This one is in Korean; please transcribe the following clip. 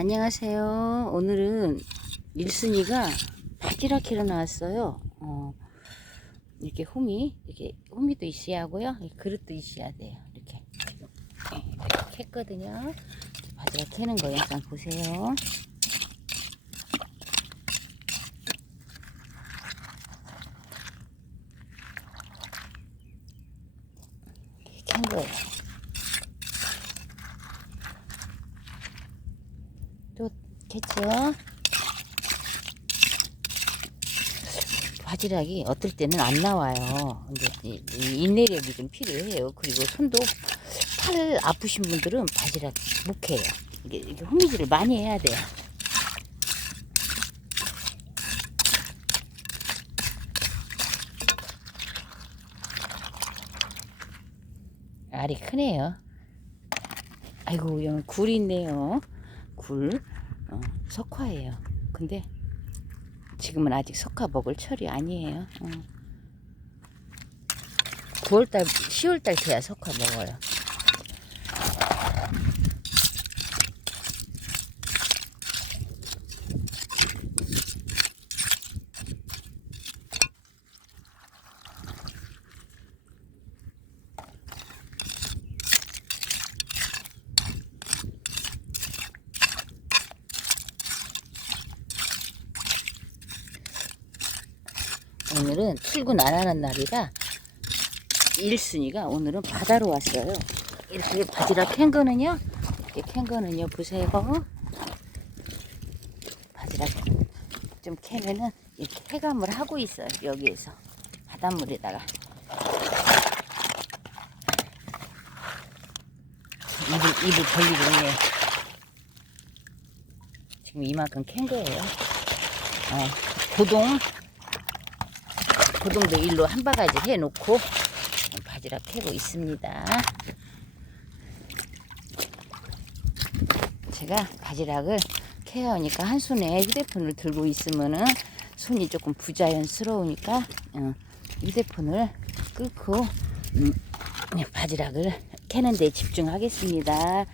안녕하세요. 오늘은 일순이가 바지락 캐러 나왔어요. 어, 이렇게 홈이, 이렇게 홈이도 있어야 하고요. 이 그릇도 있어야 돼요. 이렇게. 네, 이렇게 캤거든요. 바지락 캐는 거 영상 보세요. 캔 거예요. 또 캐죠. 바지락이 어떨 때는 안 나와요. 근데 인내력이 좀 필요해요. 그리고 손도 팔 아프신 분들은 바지락 못 캐요. 이게, 이게 호미질을 많이 해야 돼요. 알이 크네요. 아이고, 여기 굴이 있네요. 굴, 어, 석화예요. 근데 지금은 아직 석화 먹을 철이 아니에요. 어. 9월달, 10월달 돼야 석화 먹어요. 오늘은 출근 안 하는 날이라 일순이가 오늘은 바다로 왔어요. 이렇게 바지락 캔 거는요. 이렇게 캔 거는요. 보세요. 바지락 좀 캐면은 이렇게 해감을 하고 있어요. 여기에서 바닷물에다가 입을 입을 벌리고 있네요. 지금 이만큼 캔 거예요. 어, 고동 고동도 일로 한 바가지 해놓고 바지락 캐고 있습니다. 제가 바지락을 캐야 하니까 한 손에 휴대폰을 들고 있으면은 손이 조금 부자연스러우니까 어, 휴대폰을 끊고 음, 바지락을 캐는 데 집중하겠습니다.